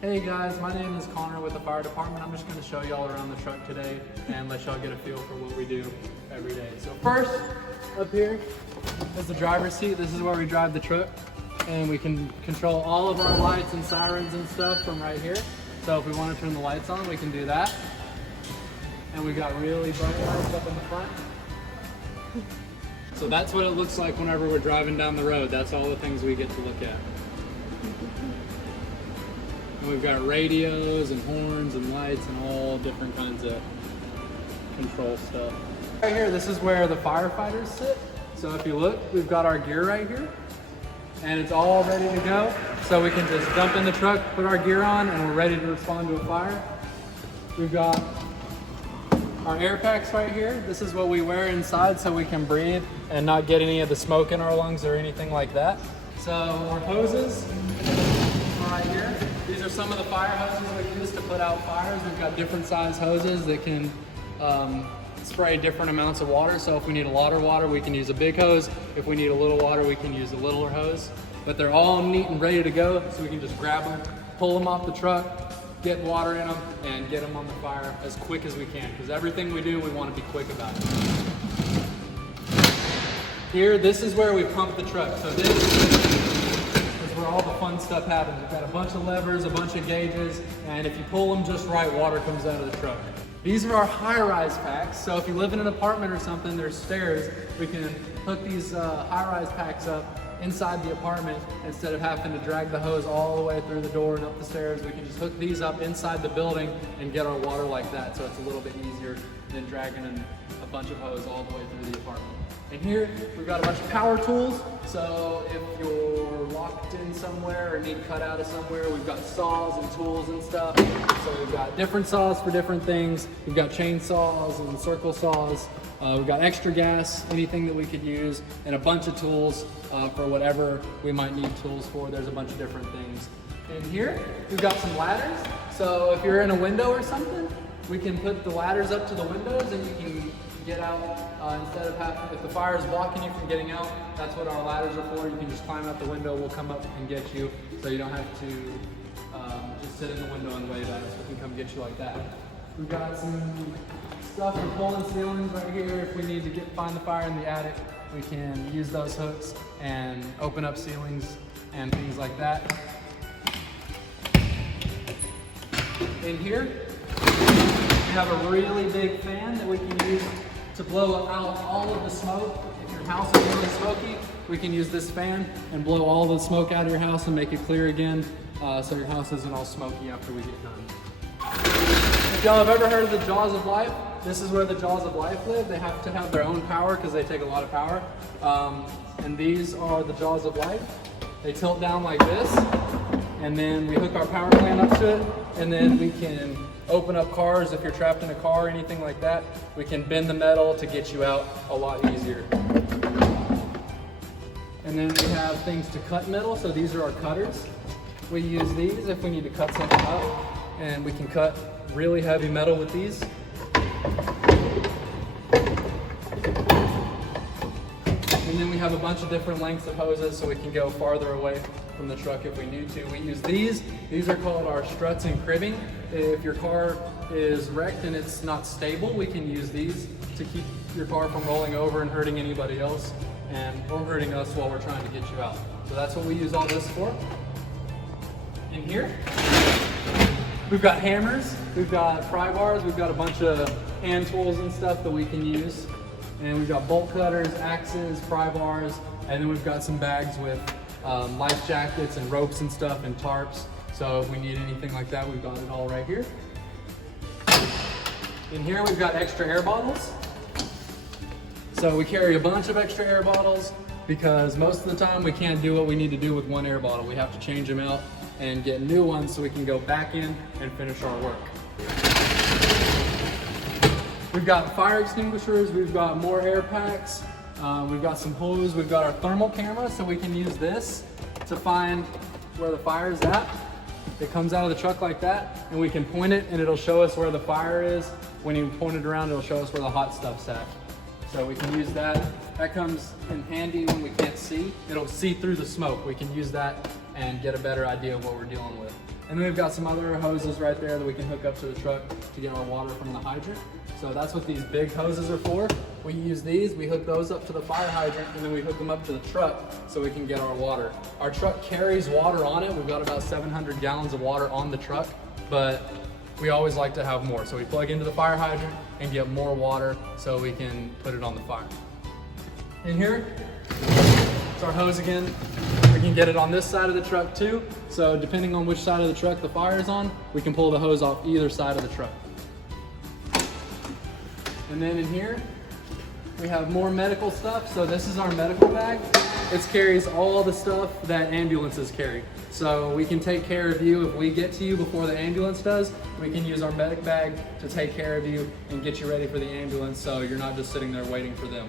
Hey guys, my name is Connor with the fire department. I'm just going to show y'all around the truck today and let y'all get a feel for what we do every day. So first, up here is the driver's seat. This is where we drive the truck, and we can control all of our lights and sirens and stuff from right here. So if we want to turn the lights on, we can do that. And we've got really bright lights up in the front. So that's what it looks like whenever we're driving down the road. That's all the things we get to look at. And we've got radios and horns and lights and all different kinds of control stuff. Right here, this is where the firefighters sit. So if you look, we've got our gear right here and it's all ready to go. So we can just jump in the truck, put our gear on, and we're ready to respond to a fire. We've got our air packs right here. This is what we wear inside so we can breathe and not get any of the smoke in our lungs or anything like that. So our hoses are right here. These are some of the fire hoses we use to put out fires. We've got different size hoses that can spray different amounts of water. So if we need a lot of water, we can use a big hose. If we need a little water, we can use a littler hose. But they're all neat and ready to go, so we can just grab them, pull them off the truck, get water in them, and get them on the fire as quick as we can. Because everything we do, we want to be quick about it. Here, this is where we pump the truck. So this is where all the fun stuff happens. We've got a bunch of levers, a bunch of gauges, and if you pull them just right, water comes out of the truck. These are our high-rise packs. So if you live in an apartment or something, there's stairs, we can hook these high-rise packs up inside the apartment. Instead of having to drag the hose all the way through the door and up the stairs, we can just hook these up inside the building and get our water like that. So it's a little bit easier than dragging a bunch of hose all the way through the apartment. And here, we've got a bunch of power tools. So if you're locked in somewhere or need cut out of somewhere, we've got saws and tools and stuff. So we've got different saws for different things. We've got chainsaws and circle saws. We've got extra gas, anything that we could use, and a bunch of tools for whatever we might need tools for. There's a bunch of different things. In here, we've got some ladders. So if you're in a window or something, we can put the ladders up to the windows and you can get out instead of having, if the fire is blocking you from getting out, that's what our ladders are for. You can just climb out the window, we'll come up and get you, so you don't have to just sit in the window and wave at us. We can come get you like that. We've got some stuff for pulling ceilings right here. If we need to find the fire in the attic, we can use those hooks and open up ceilings and things like that. In here, we have a really big fan that we can use to blow out all of the smoke. If your house is really smoky, we can use this fan and blow all the smoke out of your house and make it clear again, so your house isn't all smoky after we get done. If y'all have ever heard of the jaws of life, this is where the jaws of life live. They have to have their own power because they take a lot of power. And these are the jaws of life. They tilt down like this, and then we hook our power plant up to it, and then we can open up cars. If you're trapped in a car or anything like that, we can bend the metal to get you out a lot easier. And then we have things to cut metal, so these are our cutters. We use these if we need to cut something out, and we can cut really heavy metal with these. And then we have a bunch of different lengths of hoses so we can go farther away from the truck if we need to. We use these. These are called our Struts and Cribbing. If your car is wrecked and it's not stable, we can use these to keep your car from rolling over and hurting anybody else or hurting us while we're trying to get you out. So that's what we use all this for. In here, we've got hammers, we've got pry bars, we've got a bunch of hand tools and stuff that we can use. And we've got bolt cutters, axes, pry bars, and then we've got some bags with life jackets and ropes and stuff and tarps. So if we need anything like that, we've got it all right here. In here, we've got extra air bottles. So we carry a bunch of extra air bottles because most of the time we can't do what we need to do with one air bottle. We have to change them out and get new ones so we can go back in and finish our work. We've got fire extinguishers, we've got more air packs, we've got some hose, we've got our thermal camera, so we can use this to find where the fire is at. It comes out of the truck like that, and we can point it and it'll show us where the fire is. When you point it around, it'll show us where the hot stuff's at. So we can use that. That comes in handy when we can't see. It'll see through the smoke. We can use that and get a better idea of what we're dealing with. And then we've got some other hoses right there that we can hook up to the truck to get our water from the hydrant. So that's what these big hoses are for. We use these, we hook those up to the fire hydrant, and then we hook them up to the truck so we can get our water. Our truck carries water on it. We've got about 700 gallons of water on the truck, but we always like to have more. So we plug into the fire hydrant and get more water so we can put it on the fire. In here, it's our hose again. We can get it on this side of the truck too. So depending on which side of the truck the fire is on, we can pull the hose off either side of the truck. And then in here, we have more medical stuff. So this is our medical bag. It carries all the stuff that ambulances carry. So we can take care of you if we get to you before the ambulance does. We can use our medic bag to take care of you and get you ready for the ambulance so you're not just sitting there waiting for them.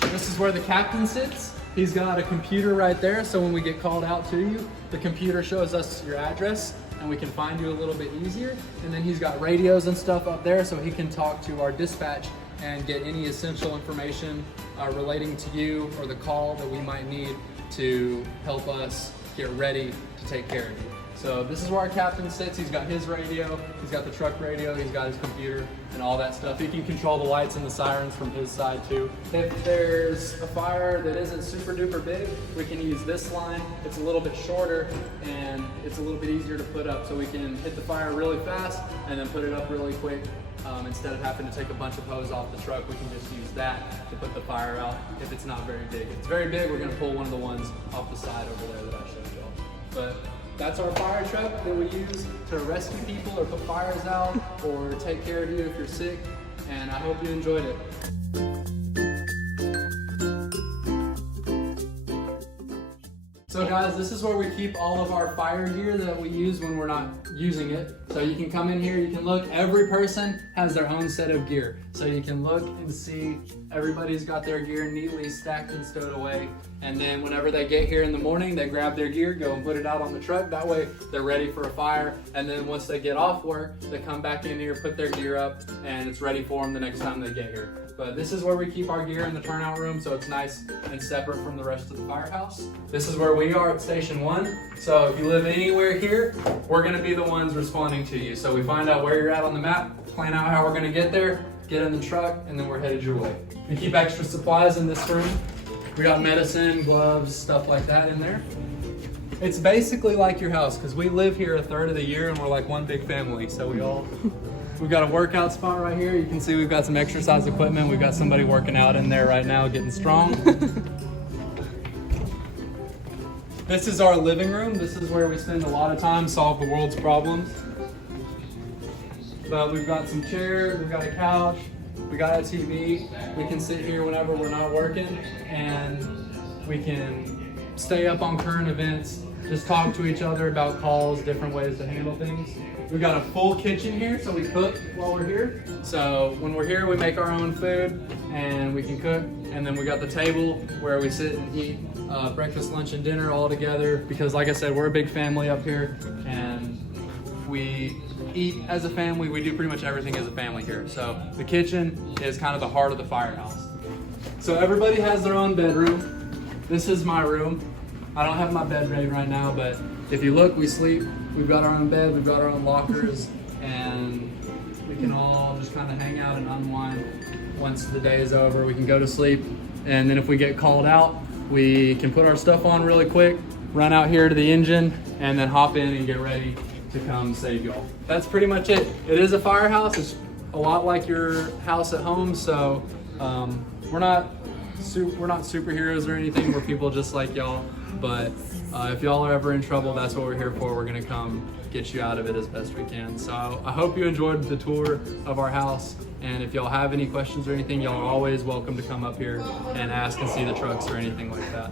This is where the captain sits. He's got a computer right there, so when we get called out to you, the computer shows us your address and we can find you a little bit easier. And then he's got radios and stuff up there so he can talk to our dispatch and get any essential information relating to you or the call that we might need to help us get ready to take care of you. So this is where our captain sits. He's got his radio, he's got the truck radio, he's got his computer and all that stuff. He can control the lights and the sirens from his side too. If there's a fire that isn't super duper big, we can use this line. It's a little bit shorter and it's a little bit easier to put up, so we can hit the fire really fast and then put it up really quick. Instead of having to take a bunch of hose off the truck, we can just use that to put the fire out if it's not very big. If it's very big, we're gonna pull one of the ones off the side over there that I showed y'all. But that's our fire truck that we use to rescue people or put fires out or take care of you if you're sick. And I hope you enjoyed it. So guys, this is where we keep all of our fire gear that we use when we're not using it. So you can come in here, you can look, every person has their own set of gear. So you can look and see everybody's got their gear neatly stacked and stowed away. And then whenever they get here in the morning, they grab their gear, go and put it out on the truck. That way they're ready for a fire. And then once they get off work, they come back in here, put their gear up, and it's ready for them the next time they get here. But this is where we keep our gear in the turnout room, so it's nice and separate from the rest of the firehouse. This is where we are at Station 1. So if you live anywhere here, we're gonna be the ones responding to you. So we find out where you're at on the map, plan out how we're gonna get there, get in the truck, and then we're headed your way. We keep extra supplies in this room. We got medicine, gloves, stuff like that in there. It's basically like your house, because we live here a third of the year and we're like one big family. So we've got a workout spot right here. You can see we've got some exercise equipment. We've got somebody working out in there right now, getting strong. This is our living room. This is where we spend a lot of time, solve the world's problems. But we've got some chairs, we've got a couch, we got a TV. We can sit here whenever we're not working, and we can stay up on current events, just talk to each other about calls, different ways to handle things. We've got a full kitchen here, so we cook while we're here. So when we're here, we make our own food and we can cook. And then we got the table where we sit and eat breakfast, lunch, and dinner all together. Because like I said, we're a big family up here and we eat as a family. We do pretty much everything as a family here. So the kitchen is kind of the heart of the firehouse. So everybody has their own bedroom. This is my room. I don't have my bed ready right now, but if you look, we sleep. We've got our own bed, we've got our own lockers, and we can all just kind of hang out and unwind. Once the day is over, we can go to sleep. And then if we get called out, we can put our stuff on really quick, run out here to the engine, and then hop in and get ready to come save y'all. That's pretty much it. It is a firehouse. It's a lot like your house at home, so we're not superheroes or anything. We're people just like y'all, but if y'all are ever in trouble, that's what we're here for. We're gonna come get you out of it as best we can. So I hope you enjoyed the tour of our house, and if y'all have any questions or anything, y'all are always welcome to come up here and ask and see the trucks or anything like that.